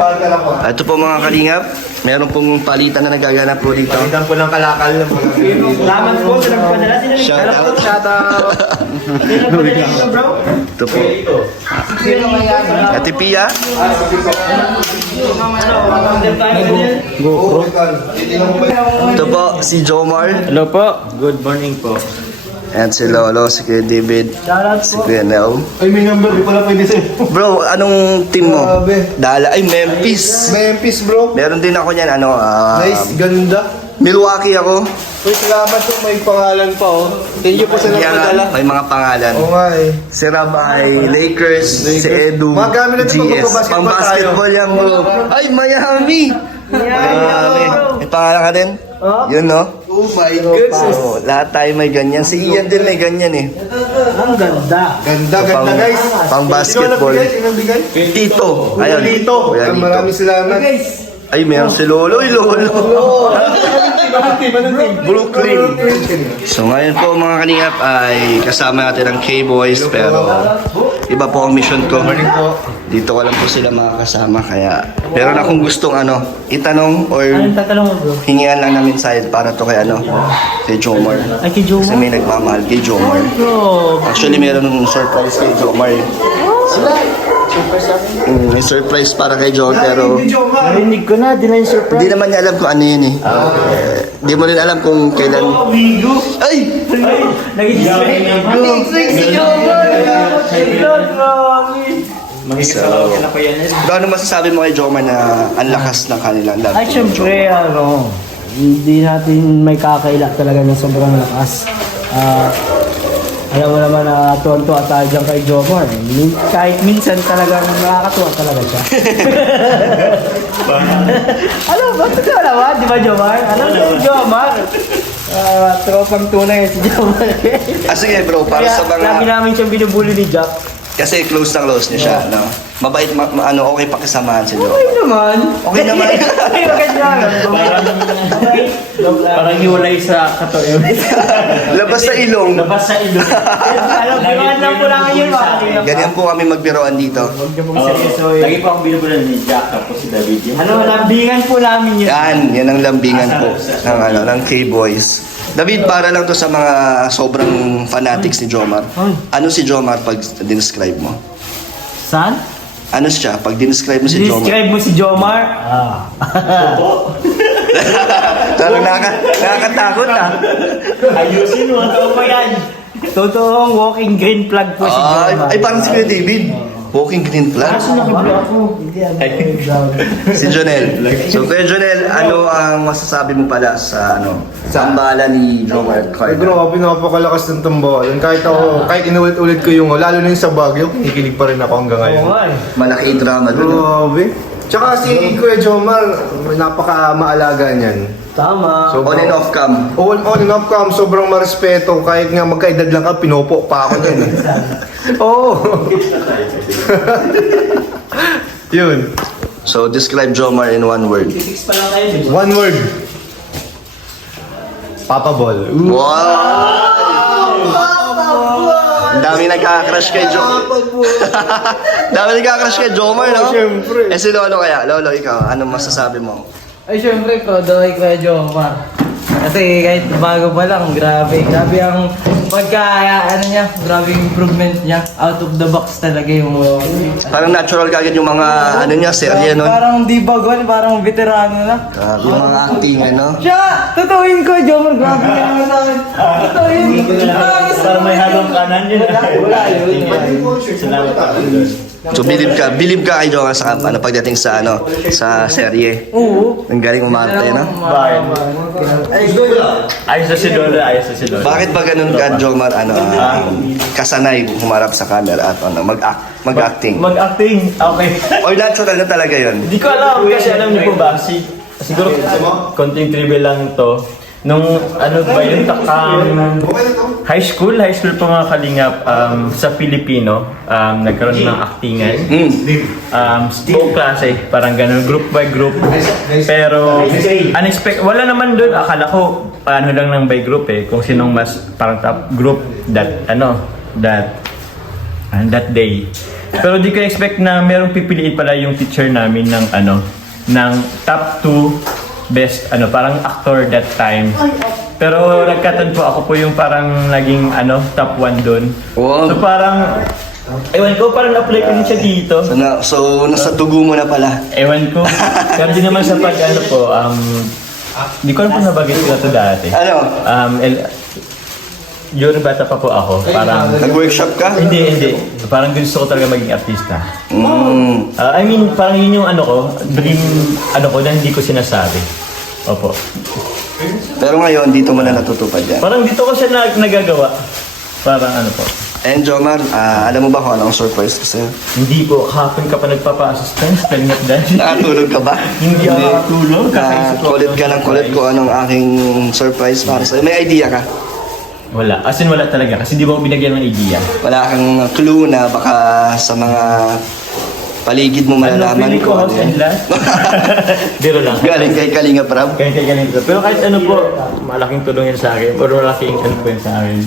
Ito po mga kalingap, meron pong palitan na nagaganap po dito. Palitan po ng kalakal ng mga Salamat po sa nagpadala. Shout out. Ito po. Ate Pia. Ito po si Jomar. Hello po. Good morning po. And si Lolo, si Kuya David, si Kuya Nel. Ay, may number. Di pala pwede sa'yo. Bro, anong team mo? Grabe. Dala, ay Memphis. Memphis, bro. Meron din ako niyan, Nice, ganda. Milwaukee ako. Uy, salamat po. May pangalan pa, oh. Thank you po sa Kaya nga, nagpadala. may mga pangalan. Oo nga eh. Si Rabay, Lakers, si Edu, Mga gamit natin pag GS. magbabasketball Pang basketball yan, bro. Ay, Miami! Miami. May pangalan ka din? Yun, no? Oh my goodness. Oh, lahat tayo may ganyan. Si Ian din may ganyan eh. Ang ganda. Ganda, ganda, guys. Pang basketball. Sino nagbigay? Tito. Ayun, Ayun. Lito. Kuya Lito. Maraming salamat. Ay, meron si Lolo. Ay, Lolo. Brooklyn. So ngayon po mga kalingap ay kasama natin ang K-Boys pero iba po ang mission ko. Dito ko lang po sila makakasama kaya meron akong gustong itanong or Anong tatanong mo, bro? hingian lang namin side para to kay kay Jomar. Ay, kay Kasi Jomar? may nagmamahal kay Jomar. Bro, Actually meron ng surprise kay Jomar. May surprise para kay Jomar pero narinig ko na, di na yung surprise. hindi naman niya alam kung ano yun eh. Hindi mo rin alam kung kailan. Ay! Nag-expect si Jomar. So, ano masasabi mo kay Jomar na ang lakas ng kanilang love Ay, team? syempre, hindi natin may kakaila talaga ng sobrang lakas. Alam mo naman na tuwan-tuwa tayo dyan kay Jomar. Kahit minsan talagang nakakatuwa talaga siya. Alam ba? Totoo naman, di ba Jomar? Alam mo si Jomar? Tropang tunay si Jomar. Sige bro, para Kaya sa lagi mga... namin siyang binubuli ni Jack. Kasi close na close niya siya, no? Mabait, okay pakisamahan si Okay Jomar. naman. Okay naman. Ay, maganda. Parang hiwalay sa kato. Labas sa ilong. Labas sa ilong. Alam, biruan lang po lang yun. Ganyan po kami magbiroan dito. Huwag niyo pong seryoso eh. Lagi pa akong binubulan ni Jack tapos si David. Ano, lambingan po namin yun. Yan ang lambingan po ng K-Boys. David, para lang to sa mga sobrang fanatics ni Jomar. Ano si Jomar pag dinescribe mo? Saan? Ano siya pag dinescribe mo si Jomar? Describe mo si Jomar? Talagang nakakatakot Ayusin mo. Totoo po yan. Totoong walking green flag po si Jomar. Ay, parang si Kuya David. Walking green flag. Kaso nakibla ako. Hindi Si Jonel. So, Kuya Jonel, ano ang masasabi mo pala sa sambala ni Jomar Ay, Carter? grabe, napakalakas ng tambalan. Kahit inulit-ulit ko yung, lalo na yung sa Baguio, kinikilig pa rin ako hanggang ngayon. Malaki yung drama doon. Grabe. Tsaka si Kuya Jomar, napaka-maalaga niyan. Tama. On and off cam. On and off cam, sobrang marespeto. Kahit nga magkaedad lang ka, pinopo pa ako dyan. Oo. Yun. So, describe Jomar in one word. Six pa lang tayo. di ba? One word. Papa Ball. Wow! Ang dami nagka-crush kay Jomar. Dami nagka-crush kay Jomar, no? Siyempre. Eh si Lolo kaya. Lolo, ikaw, ano masasabi mo? Ay, syempre ko, daw kay Kuya Jomar. Kasi kahit bago pa lang, grabe ang grabe yung improvement niya. Out of the box talaga yung... Parang natural kagad yung mga, serye, no? Parang di bagon, parang veterano na. Yung mga acting, Siya! Totooin ko, Jomar, grabe ka naman sa akin. Totooin. Parang may halong kanan yun. Wala yun. Salamat ako. So, believe ka kay Jomar sa pagdating sa, sa serye. Oo. Ang galing umarte, no? Ayos na si Lola, ayos na si Lola. Bakit ba ganun ka, Jomar, kasanay humarap sa camera at mag-acting? Mag-acting, okay. Or natural na talaga yun? Hindi ko alam, kasi alam niyo po ba, siguro konting trivia lang to. Nung high school pa mga kalingap sa Filipino, nagkaroon ng actingan. Buong klase, parang ganun, group by group. Pero unexpected, wala naman doon, akala ko paano lang ng by group kung sinong mas parang top group that day. Pero di ko expect na merong pipiliin pala yung teacher namin ng ng top 2 best parang actor that time. Pero nagkataon po ako po yung parang naging top 1 doon. Wow. So parang ewan ko, parang apply ko din siya dito. So, nasa tugo mo na pala. Ewan ko. Pero di naman sa pag di ko alam kung nabagay sila to dati. Ano? Yun, bata pa po ako. Parang Nag-workshop ka? Hindi. Parang gusto ko talaga maging artista. Mm. I mean, parang yun yung dream ko na hindi ko sinasabi. Opo. Pero ngayon, dito mo na natutupad yan. Parang dito ko siya nagagawa. Parang po. And Jomar, alam mo ba kung anong surprise ko sa'yo? Hindi po, hapon ka pa nagpapa-assistance, telling up dahil. Nakatulog ka ba? Hindi ako nakatulog. Kulit ka ng kulit ko anong aking surprise para sa'yo. May idea ka? Wala. As in, wala talaga. Kasi di ba ako binagyan ng idea. Wala kang clue na baka sa mga paligid mo malalaman Feeling ko kung house and lot. Biro lang. Galing kay Kalinga Prab. Kaya ganito. Pero kahit po, malaking tulong yan sa akin. Pero malaking influence sa akin.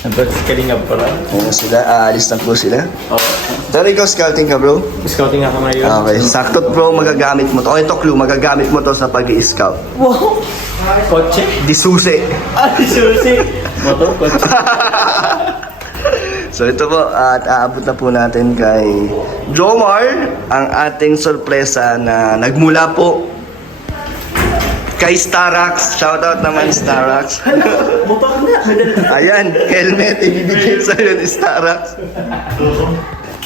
Pero Kalinga pa rin. Ayan sila, aalis na po sila. Oh. Pero ikaw, scouting ka bro? Scouting ako ngayon. Okay, sakto bro, magagamit mo to. O ito clue, magagamit mo to sa pag-i-scout. Wow! Kotse. Disuse. Susi. Motor, kotse. So ito po, at aabot na po natin kay Jomar, ang ating sorpresa na nagmula po kay Starax. Shoutout naman Starax. Motor na. Ayan, helmet, ibibigay sa iyo ni Starax.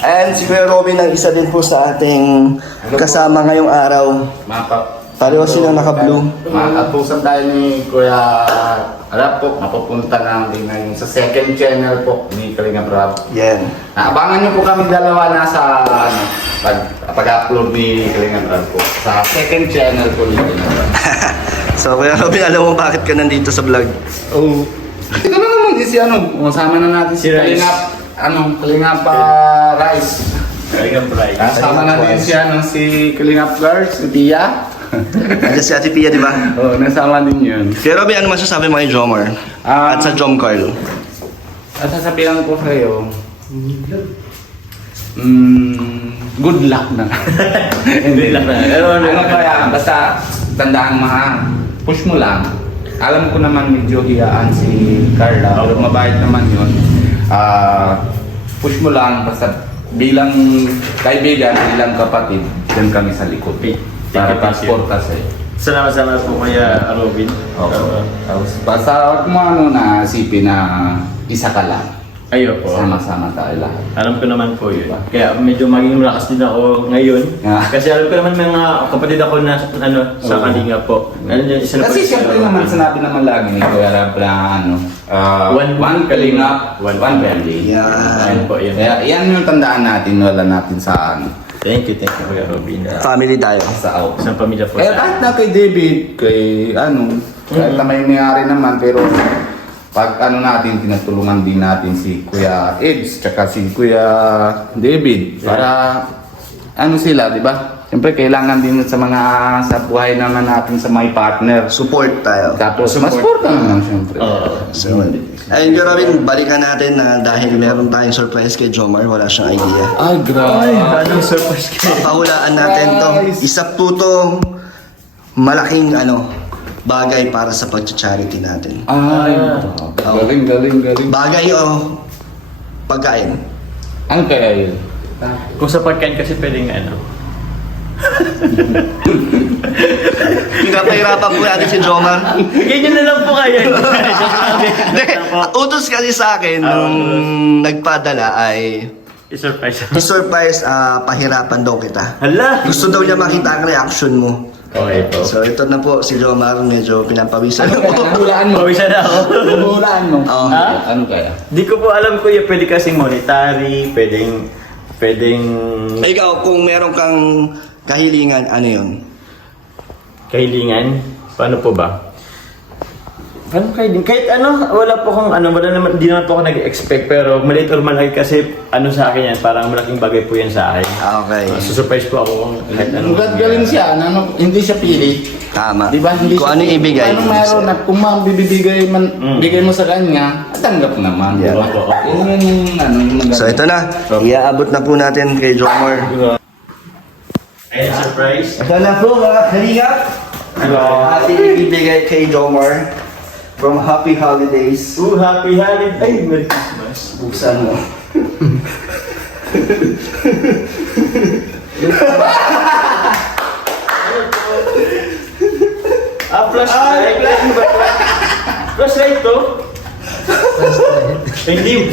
And si Kuya Robin ang isa din po sa ating kasama ngayong araw. Pareho silang naka-blue. Makatusan tayo ni Kuya Arap po, mapupunta na din ngayon sa second channel po ni Kalinga Prab. Yan. Abangan niyo po kami dalawa na sa pag-upload ni Kalinga Prab po sa second channel po ni Kalinga Prab. So Kuya Robin, alam mo bakit ka nandito sa vlog? Oh. Ito na naman si kasama na natin si Si Rice. Kalinga Rice. Talagang bright. Kasama natin si Kalinga Girls, si Tia. Nandiyan si Ate Pia, di ba? Oh, nasama din yun. Kuya Robin, ano masasabi mo kay Jomar? At sa Jom Carl? At sasabihan ko sa'yo, good luck na. Hindi lang na. Pero Ano kaya, basta tandaan push mo lang. Alam ko naman medyo hiyaan si Carla, pero mabait naman yun. Push mo lang, basta bilang kaibigan, bilang kapatid, dyan kami sa likod. Para transporta sa'yo. Salamat po kaya Robin. Tapos basta huwag mo na isipin na isa ka lang. Ayo po. Sama-sama tayo lahat. Alam ko naman po yun. Kaya medyo maging malakas din ako ngayon. Ah. Kasi alam ko naman may mga kapatid ako na sa Kalinga po. Isa na po Kasi siyempre naman, sinabi naman lagi ni Kuya Rab na one Kalinga, one family. Yan. Yan po, yan. Kaya yan yung tandaan natin, wala natin sa Thank you Kuya Robin. Family tayo. sa out. Isang pamilya po Eh sa kahit na kay David, kahit na may nangyari naman, pero pag natin, tinutulungan din natin si Kuya Eds, tsaka si Kuya David, para sila, di ba? Siyempre, kailangan din sa buhay naman natin sa may partner. Support tayo. Tapos, mas support naman, siyempre. So, ayun Kuya Robin, balikan natin na dahil meron tayong surprise kay Jomar, wala siyang idea. Ay, grabe. Anong surprise kayo? Pahulaan natin to. Isa po to malaking bagay para sa pag-charity natin. Ay, galing. Bagay o pagkain? Ano kaya yun? Kung sa pagkain kasi pwedeng Pinapahirapan po natin si Jomar. Ganyan na lang po kaya. Hindi, utos kasi sa akin nung nagpadala ay I-surprise. i-surprise, pahirapan daw kita. Hala! Gusto daw niya makita ang reaction mo. Okay po. So ito na po si Jomar, medyo pinapawisan na po. Nahulaan mo. Pawisan na ako. Nahulaan mo. Oo. Ano kaya? Di ko po alam kuya, pwede kasing monetary, pwedeng Ikaw, kung meron kang kahilingan, ano yun? kahilingan. Paano po ba? Paano kahilingan? Kahit wala po akong wala naman, di naman po ako nag-expect, pero maliit or malaki kasi sa akin yan, parang malaking bagay po yan sa akin. Okay. Susurprise po ako kung kahit ano. Galing siya, hindi siya pili. Tama. Di ba? Hindi Kung ano yung ibigay. Kung ano meron at kung mabibigay man, bigay mo sa kanya, tanggap naman. Yeah. Di ba? Yun yung ano, yung maganda. So ito na, iaabot na po natin kay Jomar. Ayan, surprise. Ito na po mga kalingap. Ating ibibigay kay Jomar from Happy Holidays. Happy holiday. Ay, Merry Christmas. Buksan mo. Flashlight. Flashlight to? Hindi.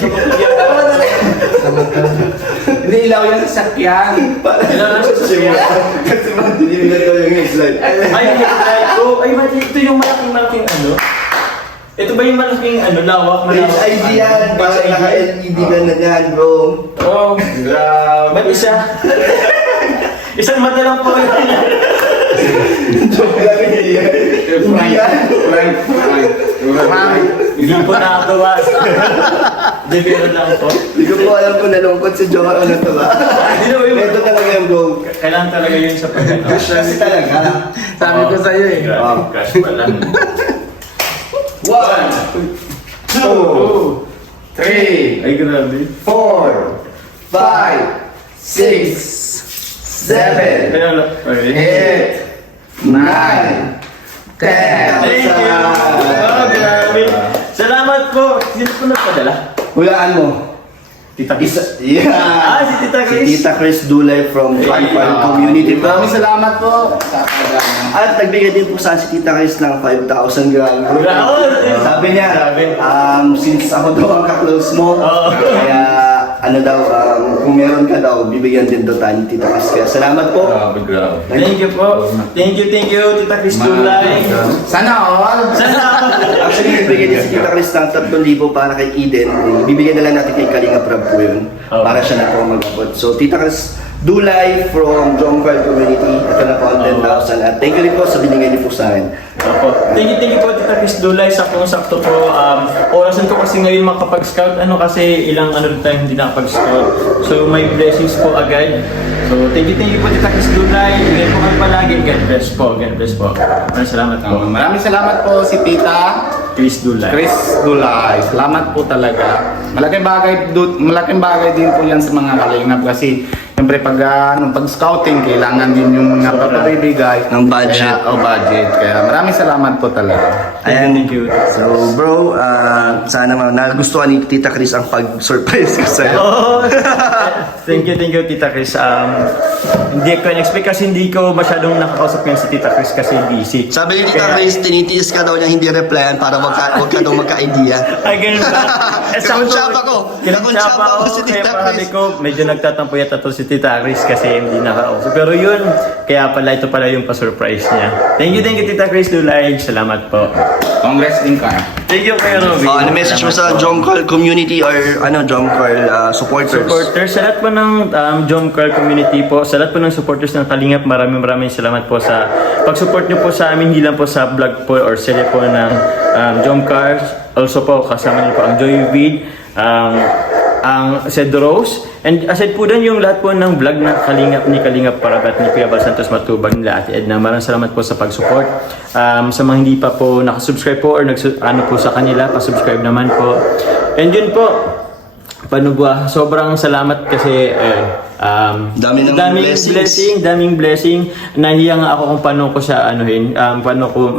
Hindi ilaw yung sasakyan. Ilan ang sasakyan? Kasi madinilag ko yung headlight. Ay, headlight ko. Ay, ito yung malaking ano? Ito ba yung malaking lawak? HID yan. Parang naka-LED ka na yan, bro. Oh, grabe. Ba't isa? Isang mata lang po. Joke lang yan. Hindi po nakagawa. Hindi, pero lang po. Hindi ko po alam kung nalungkot si Jomar o natuwa. Hindi naman yung... Ito talaga yung bro. Kailangan talaga yun sa pagkano. Kasi talaga. Sabi ko sa'yo eh. Grabe, crush pala. 1, 2, 3, Ay, grabe. 4, 5, 6, 7, Kaya lang. Okay. 8, 9, 10. Thank you! Oh, grabe. Salamat po. Sino po nagpadala? Hulaan mo. Tita Chris. Yeah. Si Tita Chris. Si Tita Chris Dulay from Juanpan Community. Maraming salamat po sa pagdaan. At nagbigay din po sa si Tita Chris ng 5,000 grams. Sabi niya, since ako daw ang ka-close mo, kaya kung meron ka daw, bibigyan din daw tayo ni Tita Chris. Kaya salamat po. Grabe. Thank you po. Thank you, Tita Chris Dulay. Sana all. Actually, nagbigay din si Tita Chris ng 3,000 para kay Eden. Bibigyan na lang natin kay Kalinga Prab po yun. Para siya na po mag-abot. So, Tita Chris Dulay from Jomcar Community. Ito na po ang 10,000. At thank you rin po sa binigay niyo po sa akin. Opo. Thank you po, Tita Chris Dulay. Sakto po. Orasan ko kasi ngayon makapag-scout. Kasi ilang tayo hindi nakapag-scout. So, may blessings po agad. So, thank you po, Tita Chris Dulay. Ingat po kami palagi. God bless po. God bless po. Maraming salamat po. Maraming salamat po si Tita Chris Dulay. Chris Dulay. Salamat po talaga. Malaking bagay din po yan sa mga kalingap kasi siyempre pag scouting kailangan din yung mga papabibigay Ng budget. budget. Kaya maraming salamat po talaga. Ayan, Thank you. So, bro, sana nagustuhan ni Tita Chris ang pag-surprise ko sa'yo. Oh, thank you, Tita Chris. Hindi ko in-expect kasi hindi ko masyadong nakakausap ngayon si Tita Chris kasi busy. Sabi ni Tita Chris, tinitiis ka daw niya hindi replyan para wag ka daw magka-idea. Ay, ganun ba? Nakuntsaba ko. Nakuntsaba ko si Kaya Tita sabi Chris. ko, medyo nagtatampo yata to si Tita Chris kasi hindi nakakausap. Pero yun, kaya pala ito pala yung pa-surprise niya. Thank you, Tita Chris Dulay. Salamat po. Congrats din ka. Thank you, Kuya Robby. Ano message mo sa Jomcar community or Jomcar supporters? Supporters, sa lahat po ng Jomcar community po, sa lahat po ng supporters ng Kalingap, maraming salamat po sa pag-support niyo po sa amin, hindi lang po sa vlog po or serye po ng Jomcar. Also po, kasama niyo po ang Joy Vid, ang Sed Rose, and aside po doon yung lahat po ng vlog ng Kalingap ni Kalingap Parabat ni Kuya Bal Santos Matubang nila Ate Edna. Maraming salamat po sa pag-support. Sa mga hindi pa po nakasubscribe po or po sa kanila, pa-subscribe naman po. And yun po, sobrang salamat kasi Daming blessings. daming blessing. Nahiya nga ako kung paano ko siya paano ko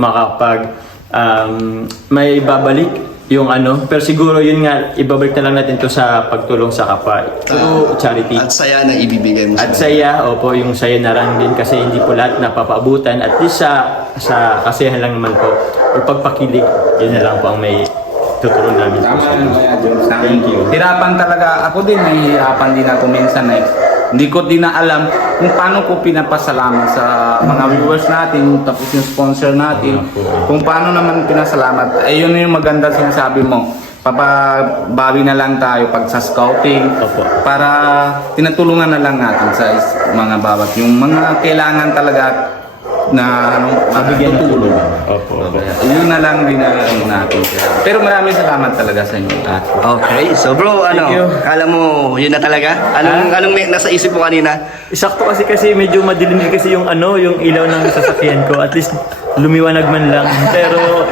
may babalik yung pero siguro yun nga, ibabalik na lang natin to sa pagtulong sa kapwa through charity. At saya na ibibigay mo At saya, opo, yung saya na lang din kasi hindi po lahat napapaabutan. At least sa kasiyahan lang naman po or pagpakilig, yun na lang po ang may tutulong namin po sa inyo. Thank you. Hirapan talaga. Ako din, nahihirapan din ako minsan hindi ko din na alam kung paano ko pinapasalamat sa mga viewers natin, tapos yung sponsor natin, kung paano naman pinasalamat. Yun yung maganda sinasabi mo. Papabawi na lang tayo pag sa scouting para tinatulungan na lang natin sa mga bawat yung mga kailangan talaga na tutulong. Opo. Yun na lang din na ano natin. Pero maraming salamat talaga sa inyo lahat. Okay, so bro, you. kala mo yun na talaga? Anong nasa isip mo kanina? Sakto kasi medyo madilim din kasi yung yung ilaw ng sasakyan ko. At least lumiwanag man lang. Pero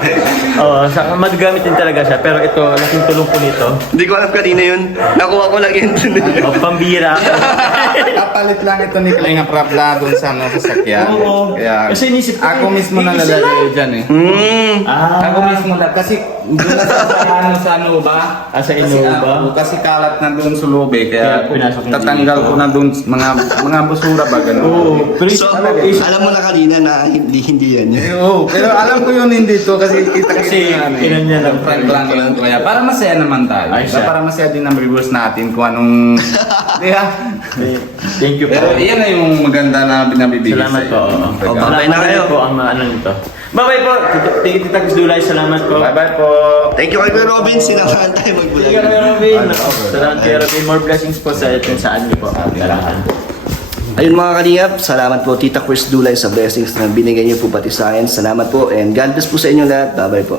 magagamit din talaga siya. Pero ito, laking tulong po nito. Hindi ko alam kanina yun. Nakuha ko lang yun. Pambira. Kapalit lang ito ni Kalinga Prabla doon sa sasakyan. Oo. Kaya, Kasi inisip ko, ako mismo na lalagay dyan eh. Ako mismo na, kasi doon na sa ano ba? Sa Kasi, Innova? kasi kalat na doon sa loob eh. Kaya Kaya pinasok niya tatanggal ko na doon mga busura ba ganun. Oo. Pero So, alam mo na kanina na hindi yan yun. Pero alam ko yun hindi to kasi kita Kasi inan niya lang. prank lang yun. Kaya para masaya naman tayo. Ay, siya. Para masaya din ang viewers natin kung anong... Diba? Thank you po. Pero iyan na yung maganda na binabibigay Salamat po. Oh, babay na kayo. po ang nito. Bye-bye po. Thank you, Tita Dulay. Salamat po. Bye-bye po. Thank you kay Kuya Robin, sinamahan tayo Thank magbulag. you, Kuya Robin. Salamat, Kuya Robin. More blessings po sa saan niyo po. Ayun mga kalingap, salamat po Tita Chris Dulay sa blessings na binigay niyo po pati sa akin. Salamat po and God bless po sa inyo lahat. Bye-bye po.